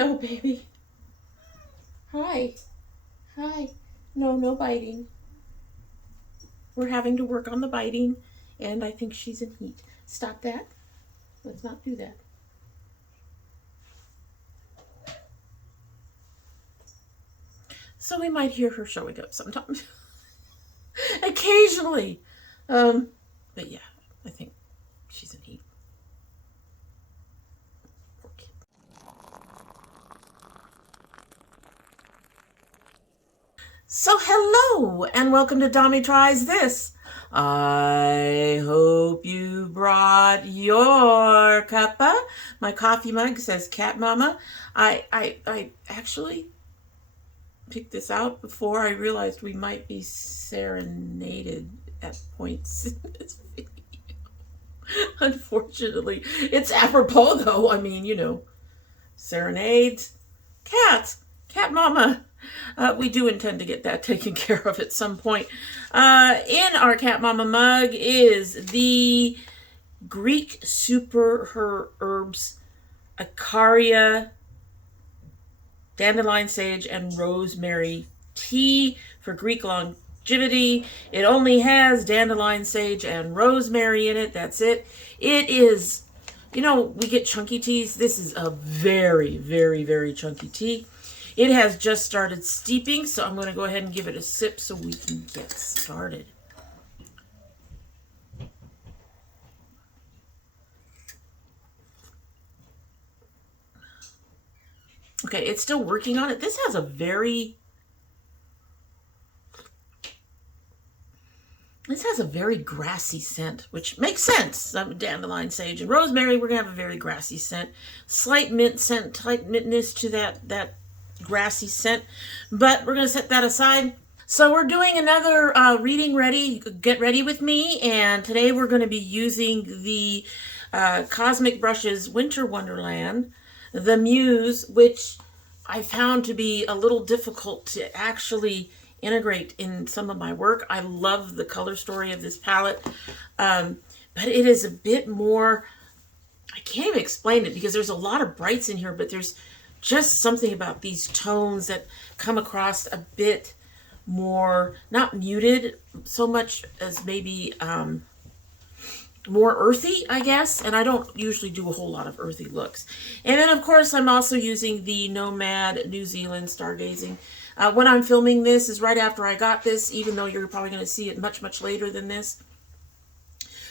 No, baby. Hi. Hi. No, no biting. We're having to work on the biting, and I think she's in heat. Stop that. Let's not do that. So we might hear her showing up sometimes. Occasionally. But yeah, I think she's in heat. So hello, and welcome to Domytriesthis. I hope you brought your cuppa. My coffee mug says Cat Mama. I actually picked this out before I realized we might be serenaded at points in this video. Unfortunately, it's apropos though. I mean, you know, serenades, cat mama. We do intend to get that taken care of at some point. In our cat mama mug is the Greek Superherbs Ikaria dandelion sage and rosemary tea for Greek longevity. It only has dandelion sage and rosemary in it. That's it. It is, you know, we get chunky teas. This is a very, very, very chunky tea. It has just started steeping, so I'm going to go ahead and give it a sip so we can get started. Okay, it's still working on it. This has a very grassy scent, which makes sense. Dandelion sage and rosemary, we're going to have a very grassy scent. Slight mint scent, slight mintness to that grassy scent, but we're going to set that aside. So we're doing another reading ready. Get ready with me, and today we're going to be using the Cosmic Brushes Winter Wonderland, the Muse, which I found to be a little difficult to actually integrate in some of my work. I love the color story of this palette, but it is a bit more, I can't even explain it because there's a lot of brights in here, but there's just something about these tones that come across a bit more, not muted so much as maybe more earthy, I guess. And I don't usually do a whole lot of earthy looks. And then, of course, I'm also using the Nomad New Zealand Stargazing. When I'm filming this is right after I got this, even though you're probably going to see it much, much later than this.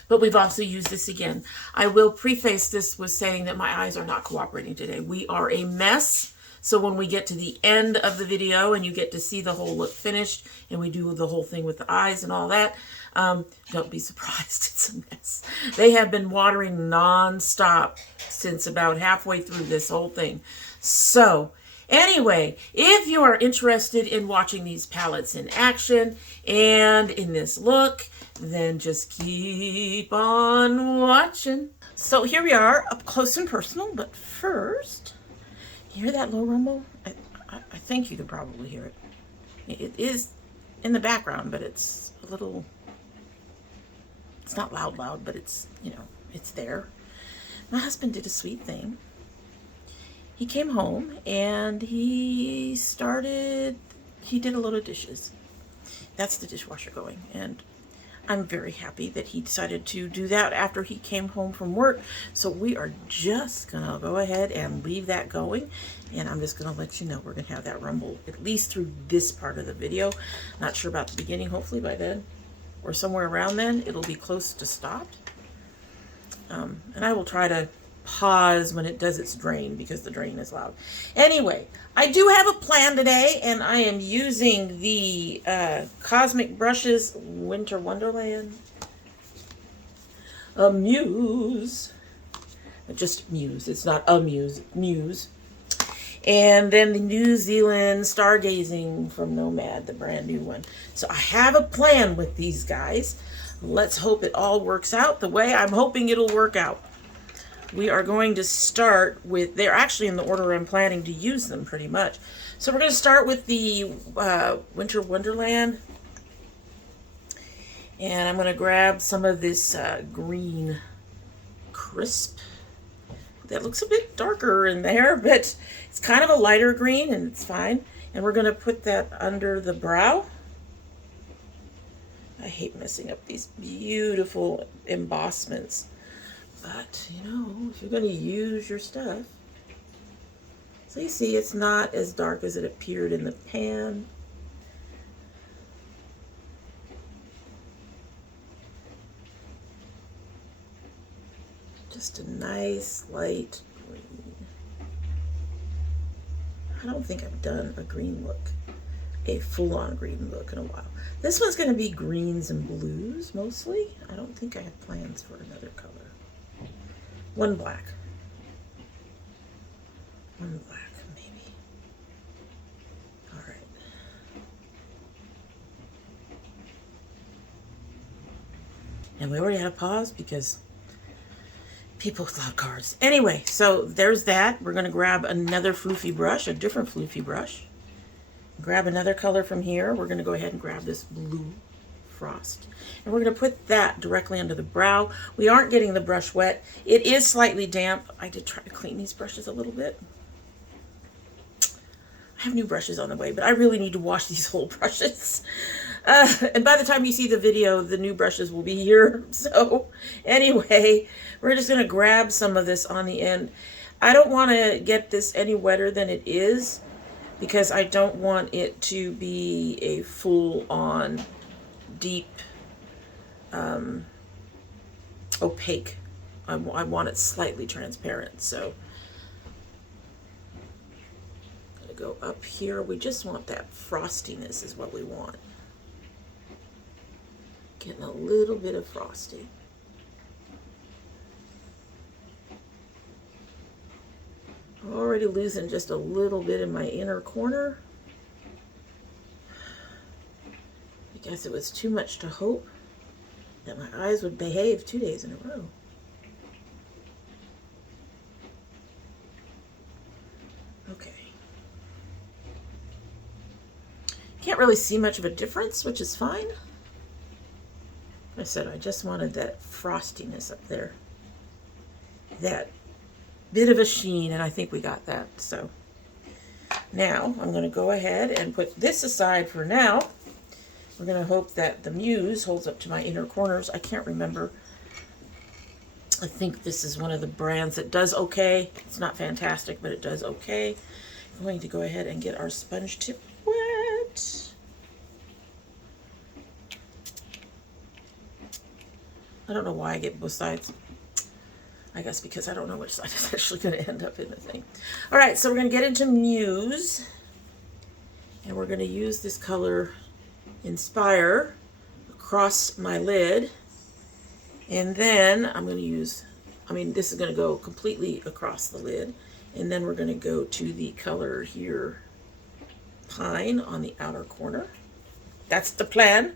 But we've also used this again. I will preface this with saying that my eyes are not cooperating today. We are a mess. So when we get to the end of the video and you get to see the whole look finished and we do the whole thing with the eyes and all that, don't be surprised. It's a mess. They have been watering non-stop since about halfway through this whole thing. So anyway, if you are interested in watching these palettes in action and in this look, then just keep on watching. So here we are, up close and personal, but first, you hear that low rumble? I think you can probably hear it. It is in the background, but it's a little, it's not loud, but it's, you know, it's there. My husband did a sweet thing. He came home and he did a load of dishes. That's the dishwasher going, and I'm very happy that he decided to do that after he came home from work. So we are just going to go ahead and leave that going. And I'm just going to let you know we're going to have that rumble at least through this part of the video. Not sure about the beginning. Hopefully by then or somewhere around then it'll be close to stopped. And I will try to pause when it does its drain because the drain is loud. Anyway, I do have a plan today, and I am using the Cosmic Brushes Winter Wonderland, a Muse, just Muse, it's not a Muse, Muse, and then the New Zealand Stargazing from Nomad, the brand new one. So I have a plan with these guys. Let's hope it all works out the way I'm hoping it'll work out. We are going to start with, they're actually in the order I'm planning to use them pretty much. So we're going to start with the Winter Wonderland. And I'm going to grab some of this green crisp. that looks a bit darker in there, but it's kind of a lighter green and it's fine. And we're going to put that under the brow. I hate messing up these beautiful embossments, but you know, if you're going to use your stuff. So you see, it's not as dark as it appeared in the pan. Just a nice light green. I don't think I've done a green look, a full-on green look in a while. This one's going to be greens and blues mostly. I don't think I have plans for another color. One black. One black, maybe. All right. And we already had a pause because people with loud cards. Anyway, so there's that. We're going to grab another floofy brush, a different floofy brush. Grab another color from here. We're going to go ahead and grab this blue frost. And we're going to put that directly under the brow. We aren't getting the brush wet. It is slightly damp. I did try to clean these brushes a little bit. I have new brushes on the way, but I really need to wash these old brushes. And by the time you see the video, the new brushes will be here. So anyway, we're just going to grab some of this on the end. I don't want to get this any wetter than it is, because I don't want it to be a full-on deep opaque. I want it slightly transparent. So I'm gonna go up here. We just want that frostiness is what we want. Getting a little bit of frosting. Already losing just a little bit in my inner corner. I guess it was too much to hope that my eyes would behave 2 days in a row. Okay. Can't really see much of a difference, which is fine. Like I said, I just wanted that frostiness up there. That bit of a sheen, and I think we got that. So now I'm going to go ahead and put this aside for now. We're going to hope that the Muse holds up to my inner corners. I can't remember. I think this is one of the brands that does okay. It's not fantastic, but it does okay. I'm going to go ahead and get our sponge tip wet. I don't know why I get both sides. I guess because I don't know which side is actually going to end up in the thing. All right, so we're going to get into Muse. And we're going to use this color Inspire across my lid. And then I'm going to use, this is going to go completely across the lid. And then we're going to go to the color here, Pine, on the outer corner. That's the plan.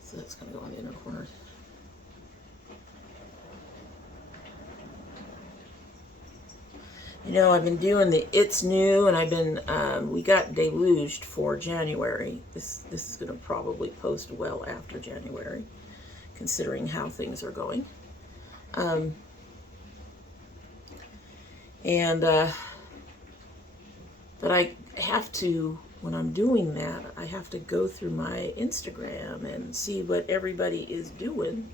So that's going to go on the inner corner. You know, I've been doing the It's New, and I've been, we got deluged for January. This is going to probably post well after January, considering how things are going. But I have to, when I'm doing that, I have to go through my Instagram and see what everybody is doing.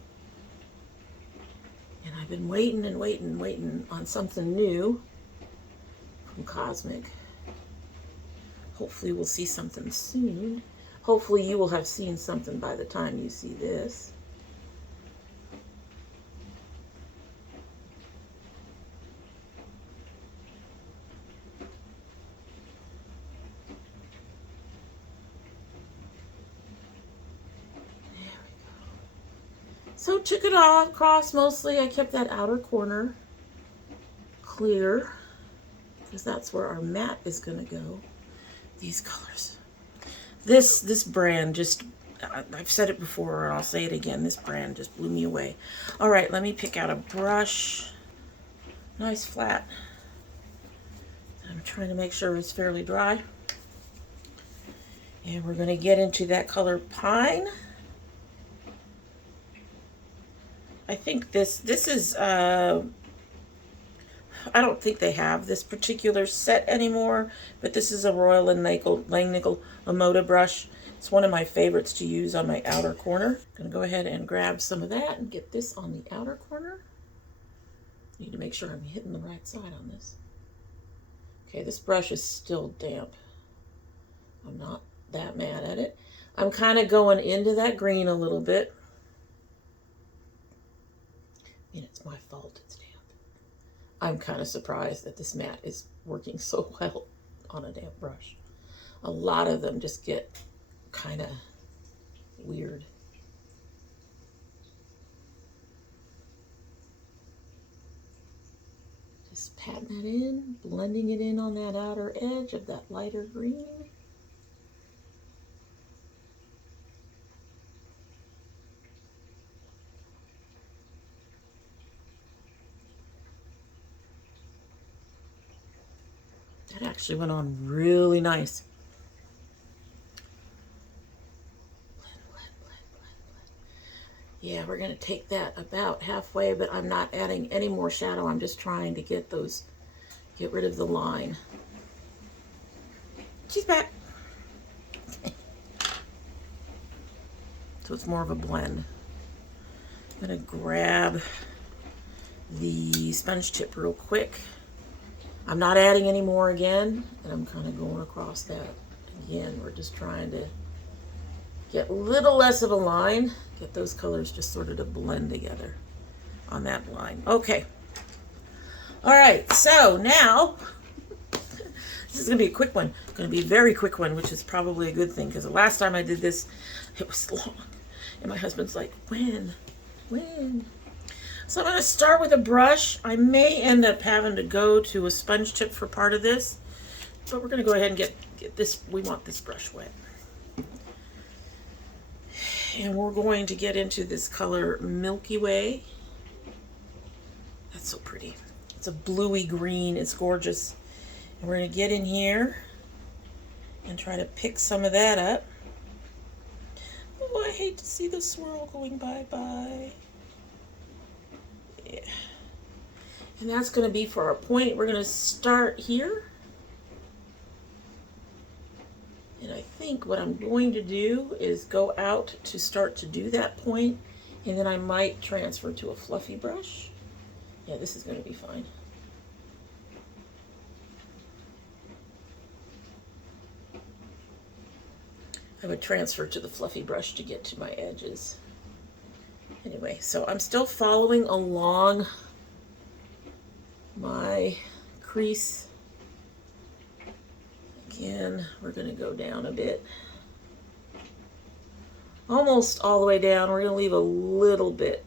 And I've been waiting and waiting on something new from Cosmic. Hopefully we'll see something soon. Hopefully you will have seen something by the time you see this. So took it off, across mostly. I kept that outer corner clear because that's where our matte is going to go. These colors. This brand just, I've said it before and I'll say it again, this brand just blew me away. All right, let me pick out a brush. Nice flat. I'm trying to make sure it's fairly dry. And we're going to get into that color Pine. I think this is, I don't think they have this particular set anymore, but this is a Royal and Langnickel Omoda brush. It's one of my favorites to use on my outer corner. I'm gonna go ahead and grab some of that and get this on the outer corner. Need to make sure I'm hitting the right side on this. Okay, this brush is still damp. I'm not that mad at it. I'm kind of going into that green a little bit. And it's my fault it's damp. I'm kind of surprised that this mat is working so well on a damp brush. A lot of them just get kind of weird. Just patting that in, blending it in on that outer edge of that lighter green. That actually went on really nice. Blend, blend, blend, blend, blend. Yeah, we're going to take that about halfway, but I'm not adding any more shadow. I'm just trying to get rid of the line. She's back. So it's more of a blend. I'm going to grab the sponge tip real quick. I'm not adding any more again, and I'm kind of going across that again. We're just trying to get a little less of a line, get those colors just sort of to blend together on that line. Okay. All right, so now, this is going to be a quick one. It's going to be a very quick one, which is probably a good thing, because the last time I did this, it was long. And my husband's like, when? So I'm going to start with a brush. I may end up having to go to a sponge tip for part of this, but we're going to go ahead and get this. We want this brush wet. And we're going to get into this color Milky Way. That's so pretty. It's a bluey green. It's gorgeous. And we're going to get in here and try to pick some of that up. Oh, I hate to see the swirl going bye-bye. Yeah. And that's going to be for our point. We're going to start here. And I think what I'm going to do is go out to start to do that point, and then I might transfer to a fluffy brush. Yeah, this is going to be fine. I would transfer to the fluffy brush to get to my edges. Anyway, so I'm still following along my crease. Again, we're going to go down a bit. Almost all the way down. We're going to leave a little bit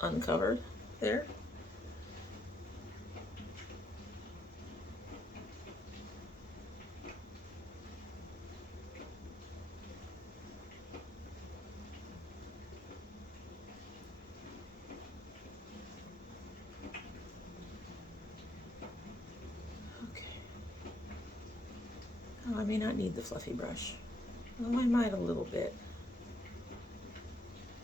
uncovered there. I may not need the fluffy brush. Oh, I might a little bit.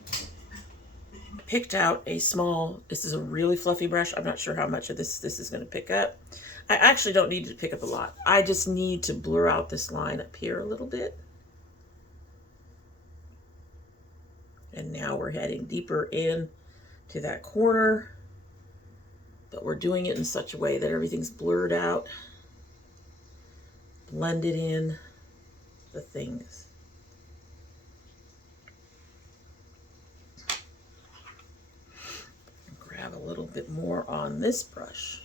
I picked out a small, this is a really fluffy brush. I'm not sure how much of this is going to pick up. I actually don't need to pick up a lot. I just need to blur out this line up here a little bit. And now we're heading deeper in to that corner, but we're doing it in such a way that everything's blurred out. Blended in the things. Grab a little bit more on this brush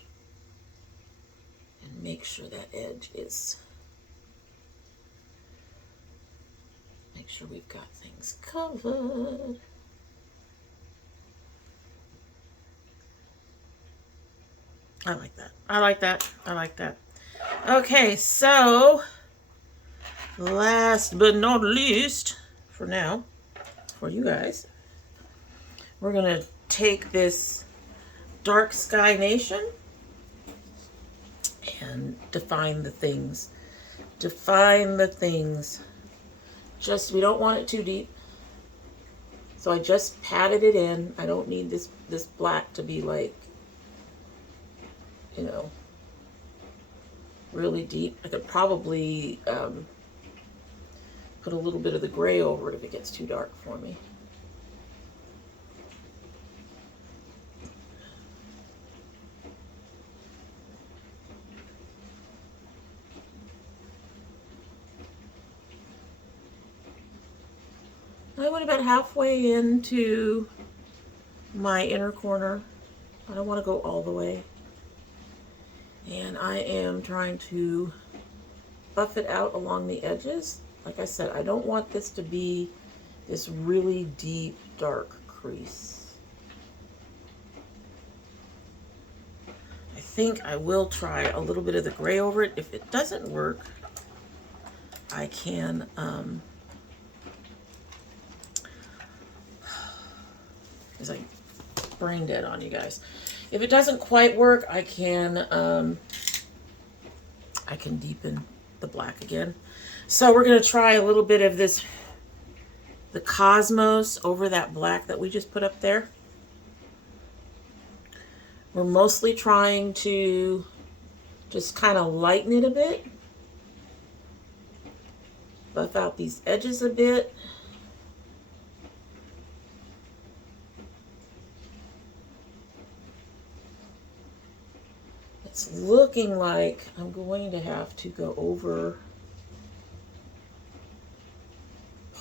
and make sure that edge is, make sure we've got things covered. I like that. I like that. I like that. Okay, so last but not least, for now, for you guys, we're going to take this Dark Sky Nation and define the things. Define the things. Just, we don't want it too deep. So I just patted it in. I don't need this this black to be like, you know, really deep. I could probably put a little bit of the gray over it if it gets too dark for me. I went about halfway into my inner corner. I don't want to go all the way. And I am trying to buff it out along the edges. Like I said, I don't want this to be this really deep, dark crease. I think I will try a little bit of the gray over it. If it doesn't work, I can because I'm brain dead on you guys. If it doesn't quite work, I can deepen the black again. So we're going to try a little bit of this, the Cosmos over that black that we just put up there. We're mostly trying to just kind of lighten it a bit, buff out these edges a bit. It's looking like I'm going to have to go over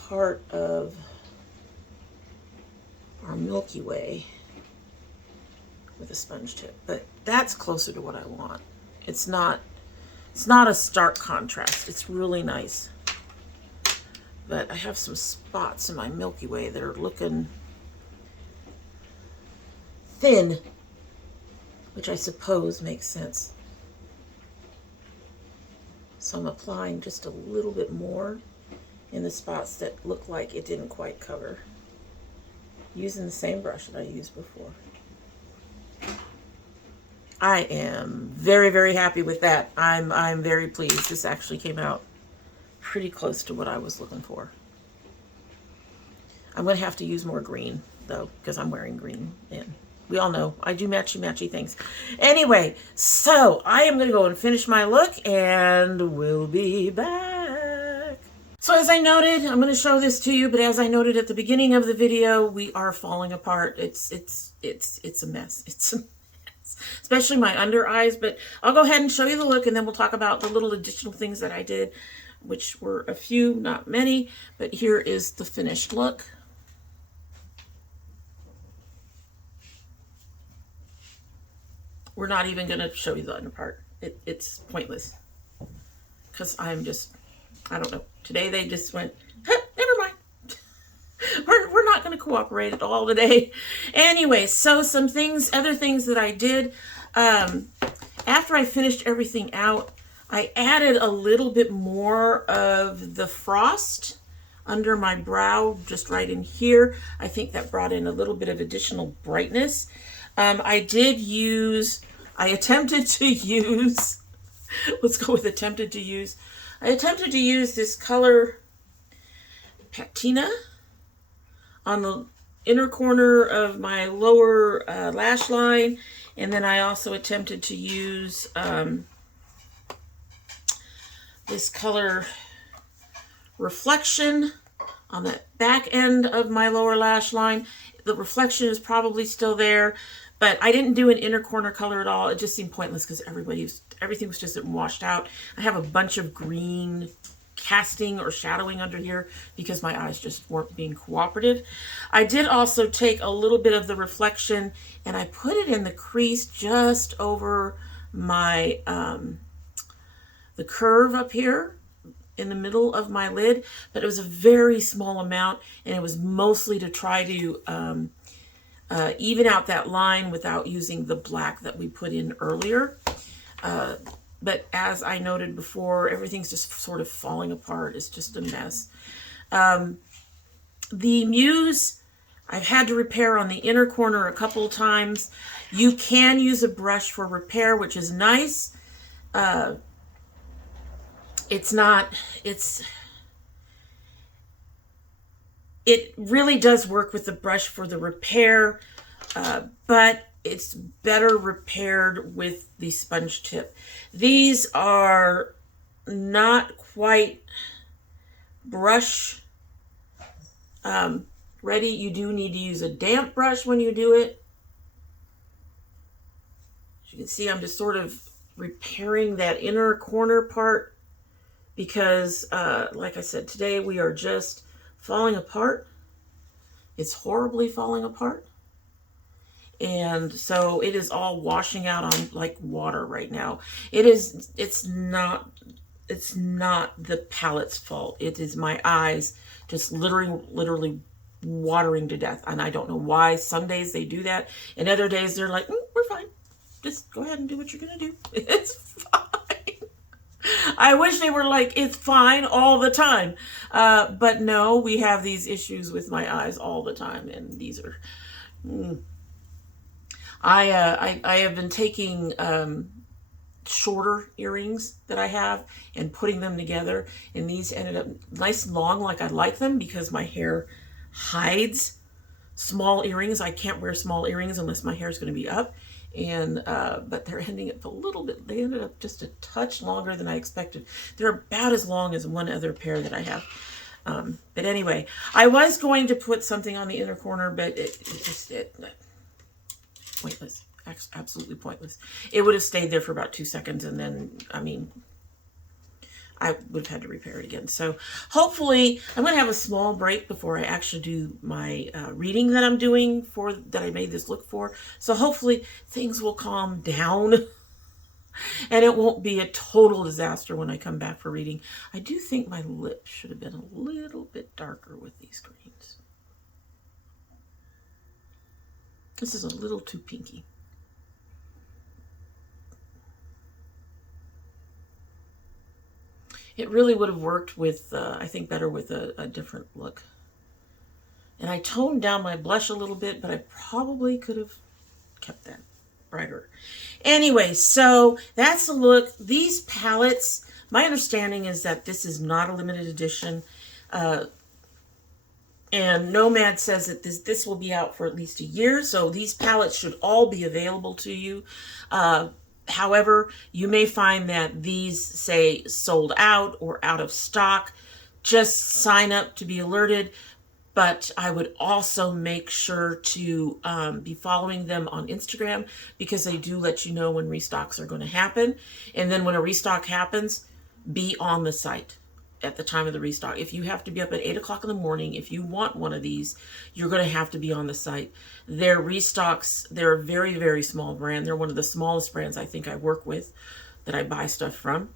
part of our Milky Way with a sponge tip, but that's closer to what I want. It's not a stark contrast. It's really nice. But I have some spots in my Milky Way that are looking thin, which I suppose makes sense. So I'm applying just a little bit more in the spots that look like it didn't quite cover, using the same brush that I used before. I am very, very happy with that. I'm very pleased. This actually came out pretty close to what I was looking for. I'm going to have to use more green, though, because I'm wearing green, and we all know I do matchy-matchy things. Anyway, so I am going to go and finish my look, and we'll be back. So as I noted, I'm going to show this to you, but as I noted at the beginning of the video, we are falling apart. It's a mess. It's a mess, especially my under eyes, but I'll go ahead and show you the look, and then we'll talk about the little additional things that I did, which were a few, not many, but here is the finished look. We're not even going to show you the under part. It's pointless. Because I don't know. Today they just went, huh, never mind. We're not going to cooperate at all today. Anyway, so some things, other things that I did. After I finished everything out, I added a little bit more of the frost under my brow, just right in here. I think that brought in a little bit of additional brightness. I attempted to use, let's go with attempted to use. I attempted to use this color Patina on the inner corner of my lower lash line. And then I also attempted to use this color Reflection on the back end of my lower lash line. The reflection is probably still there, but I didn't do an inner corner color at all. It just seemed pointless because everything was just washed out. I have a bunch of green casting or shadowing under here because my eyes just weren't being cooperative. I did also take a little bit of the reflection and I put it in the crease just over my the curve up here in the middle of my lid, but it was a very small amount, and it was mostly to try to even out that line without using the black that we put in earlier. But as I noted before, everything's just sort of falling apart. It's just a mess. The Muse, I've had to repair on the inner corner a couple of times. You can use a brush for repair, which is nice. It really does work with the brush for the repair, but it's better repaired with the sponge tip. These are not quite brush ready. You do need to use a damp brush when you do it. As you can see, I'm just sort of repairing that inner corner part because, like I said, today we are just falling apart. It's horribly falling apart. And so it is all washing out on like water right now. It's not the palette's fault. It is my eyes just literally watering to death. And I don't know why. Some days they do that. And other days they're like, we're fine. Just go ahead and do what you're going to do. It's fine. I wish they were like, it's fine all the time. But no, we have these issues with my eyes all the time. And these are... I have been taking shorter earrings that I have and putting them together, and these ended up nice and long like I like them because my hair hides small earrings. I can't wear small earrings unless my hair is going to be up, and but they're ending up a little bit, they ended up just a touch longer than I expected. They're about as long as one other pair that I have. But anyway, I was going to put something on the inner corner, but it just pointless. Absolutely pointless. It would have stayed there for about 2 seconds, and then, I mean, I would have had to repair it again. So hopefully, I'm going to have a small break before I actually do my reading that I'm doing that I made this look for. So hopefully things will calm down and it won't be a total disaster when I come back for reading. I do think my lip should have been a little bit darker with these greens. This is a little too pinky. It really would have worked with, I think, better with a different look. And I toned down my blush a little bit, but I probably could have kept that brighter. Anyway, so that's the look. These palettes, my understanding is that this is not a limited edition. And Nomad says that this will be out for at least a year, so these palettes should all be available to you. However, you may find that these say sold out or out of stock. Just sign up to be alerted, but I would also make sure to be following them on Instagram because they do let you know when restocks are going to happen. And then when a restock happens, be on the site at the time of the restock. If you have to be up at 8 o'clock in the morning, if you want one of these, you're going to have to be on the site. Their restocks, they're a very, very small brand. They're one of the smallest brands I think I work with that I buy stuff from.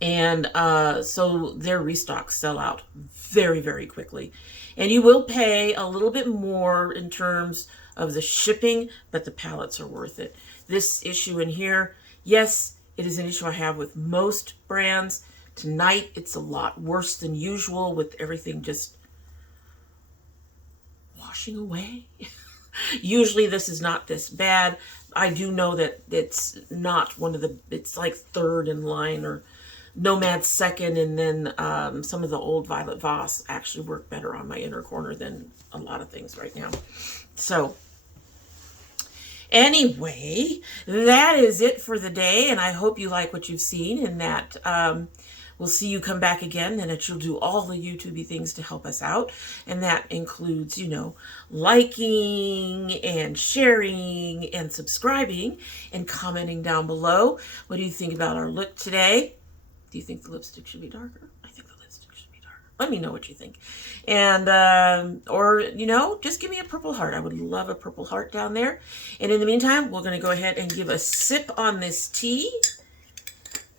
And so their restocks sell out very, very quickly. And you will pay a little bit more in terms of the shipping, but the palettes are worth it. This issue in here, yes, it is an issue I have with most brands. Tonight, it's a lot worse than usual with everything just washing away. Usually this is not this bad. I do know that it's not one of the, it's like third in line or Nomad's second, and then some of the old Violet Voss actually work better on my inner corner than a lot of things right now. So anyway, that is it for the day, and I hope you like what you've seen, and that we'll see you come back again, and that you'll do all the YouTube-y things to help us out. And that includes, you know, liking and sharing and subscribing and commenting down below. What do you think about our look today? Do you think the lipstick should be darker? I think the lipstick should be darker. Let me know what you think. And, or, you know, just give me a purple heart. I would love a purple heart down there. And in the meantime, we're going to go ahead and give a sip on this tea.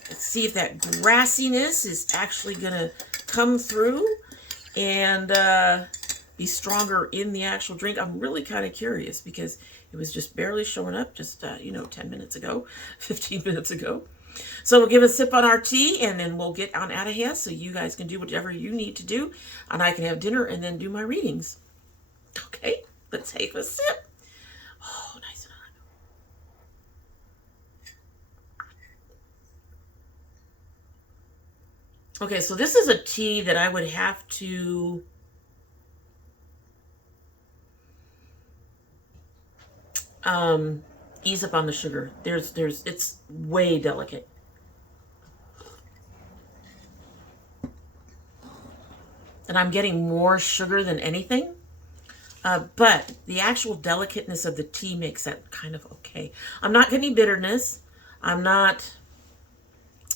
Let's see if that grassiness is actually going to come through and be stronger in the actual drink. I'm really kind of curious because it was just barely showing up just, you know, 10 minutes ago, 15 minutes ago. So we'll give a sip on our tea, and then we'll get on out of here so you guys can do whatever you need to do, and I can have dinner and then do my readings. Okay, let's take a sip. Oh, nice and hot. Okay, so this is a tea that I would have to ease up on the sugar. It's way delicate. And I'm getting more sugar than anything. But the actual delicateness of the tea makes that kind of okay. I'm not getting bitterness. I'm not...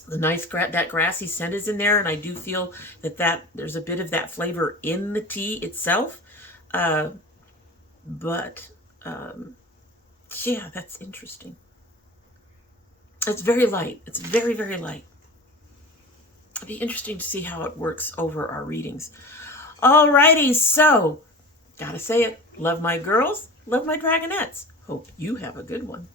The nice that grassy scent is in there, and I do feel that there's a bit of that flavor in the tea itself. But yeah, that's interesting. It's very light. It's very, very light. It'd be interesting to see how it works over our readings. Alrighty, so gotta say it. Love my girls. Love my dragonettes. Hope you have a good one.